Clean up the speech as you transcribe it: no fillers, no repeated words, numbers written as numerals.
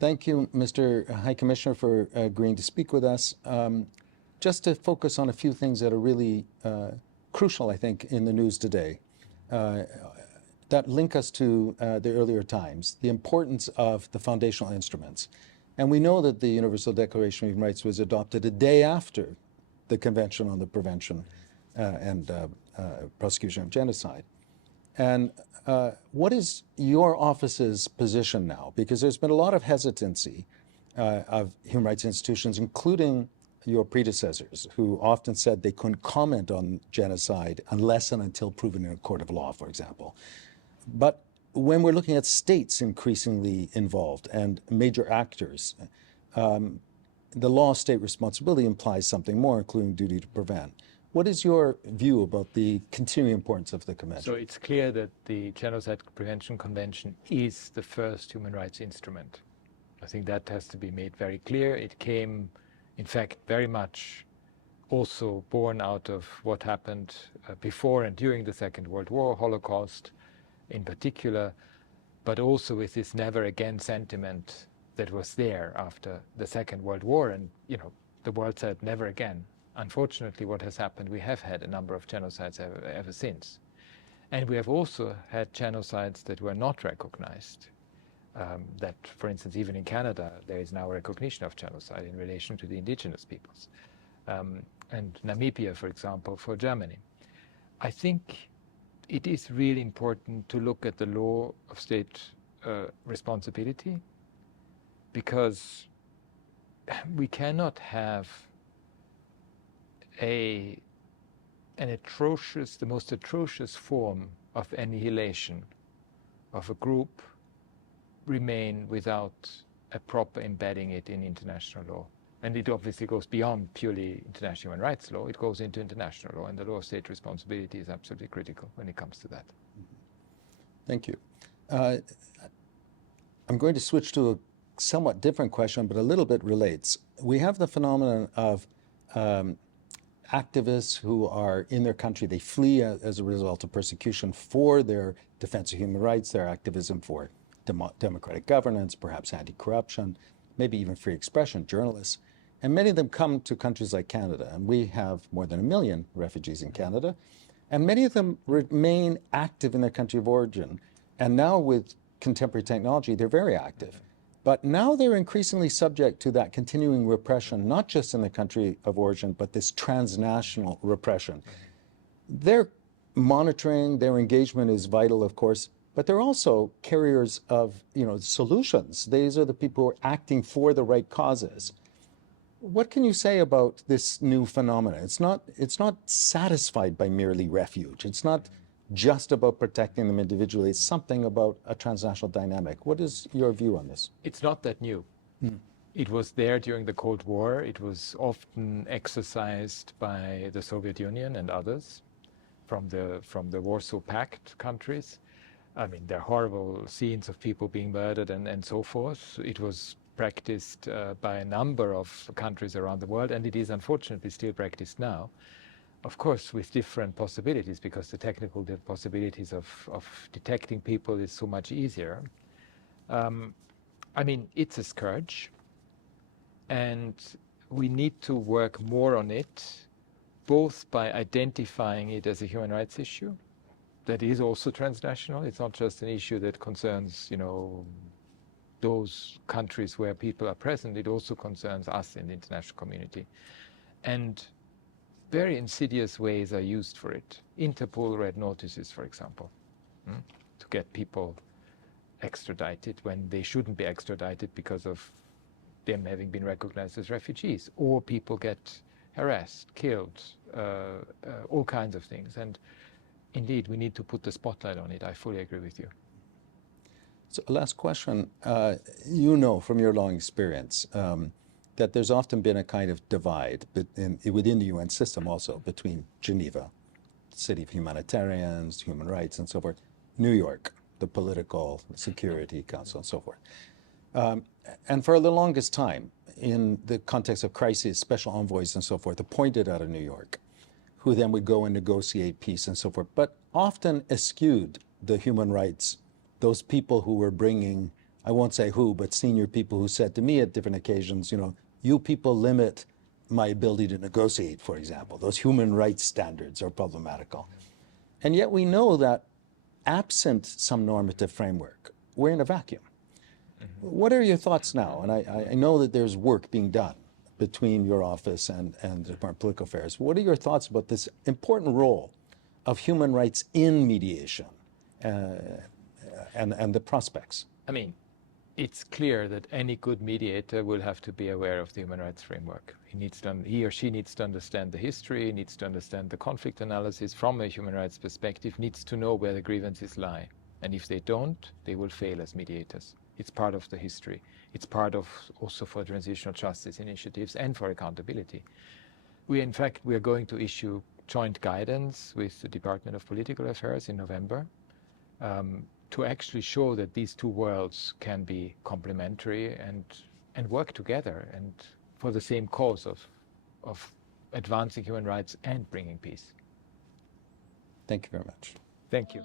Thank you, Mr. High Commissioner, for agreeing to speak with us. Just to focus on a few things that are really crucial, I think, in the news today, that link us to the earlier times, the importance of the foundational instruments. And we know that the Universal Declaration of Human Rights was adopted a day after the Convention on the Prevention and Prosecution of Genocide. And what is your office's position now? Because there's been a lot of hesitancy of human rights institutions, including your predecessors, who often said they couldn't comment on genocide unless and until proven in a court of law, for example. But when we're looking at states increasingly involved and major actors, the law of state responsibility implies something more, including duty to prevent. What is your view about the continuing importance of the convention? So it's clear that the Genocide Prevention Convention is the first human rights instrument. I think that has to be made very clear. It came, in fact, very much also born out of what happened before and during the Second World War, Holocaust in particular, but also with this never again sentiment that was there after the Second World War. And, you know, the world said never again. Unfortunately, what has happened, we have had a number of genocides ever since. And we have also had genocides that were not recognized. That, for instance, even in Canada, there is now recognition of genocide in relation to the indigenous peoples. And Namibia, for example, for Germany. I think it is really important to look at the law of state responsibility, because we cannot have the most atrocious form of annihilation of a group remain without a proper embedding it in international law. And it obviously goes beyond purely international human rights law. It goes into international law, and the law of state responsibility is absolutely critical when it comes to that. Thank you. I'm going to switch to a somewhat different question, but a little bit relates. We have the phenomenon of activists who are in their country, they flee as a result of persecution for their defense of human rights, their activism for democratic governance, perhaps anti-corruption, maybe even free expression, journalists. And many of them come to countries like Canada, and we have more than 1 million refugees in Canada, and many of them remain active in their country of origin. And now with contemporary technology, they're very active. But now they're increasingly subject to that continuing repression, not just in the country of origin, but this transnational repression. Their monitoring, their engagement is vital, of course, but they're also carriers of, solutions. These are the people who are acting for the right causes. What can you say about this new phenomenon? It's not satisfied by merely refuge. It's not just about protecting them individually. It's something about a transnational dynamic. What is your view on this? It's not that new. It was there during the Cold War. It was often exercised by the Soviet Union and others from the Warsaw Pact countries. I mean, there are horrible scenes of people being murdered and so forth. It was practiced by a number of countries around the world, and it is unfortunately still practiced now. Of course, with different possibilities, because the technical possibilities of detecting people is so much easier. I mean, it's a scourge, and we need to work more on it, both by identifying it as a human rights issue that is also transnational. It's not just an issue that concerns, those countries where people are present. It also concerns us in the international community. And very insidious ways are used for it. Interpol red notices, for example, to get people extradited when they shouldn't be extradited because of them having been recognized as refugees, or people get harassed, killed, all kinds of things. And indeed, we need to put the spotlight on it. I fully agree with you. So last question. You know from your long experience that there's often been a kind of divide within the UN system also between Geneva, city of humanitarians, human rights, and so forth, New York, the political Security Council, and so forth. And for the longest time, in the context of crises, special envoys and so forth appointed out of New York, who then would go and negotiate peace and so forth, but often eschewed the human rights, those people who were bringing I won't say who, but senior people who said to me at different occasions, you people limit my ability to negotiate, for example. Those human rights standards are problematical. And yet we know that absent some normative framework, we're in a vacuum. What are your thoughts now? And I know that there's work being done between your office and the Department of Political Affairs. What are your thoughts about this important role of human rights in mediation and the prospects? I mean, it's clear that any good mediator will have to be aware of the human rights framework. He or she needs to understand the history, needs to understand the conflict analysis from a human rights perspective, needs to know where the grievances lie. And if they don't, they will fail as mediators. It's part of the history. It's part of also for transitional justice initiatives and for accountability. In fact, we are going to issue joint guidance with the Department of Political Affairs in November to actually show that these two worlds can be complementary and work together and for the same cause of advancing human rights and bringing peace. Thank you very much. Thank you.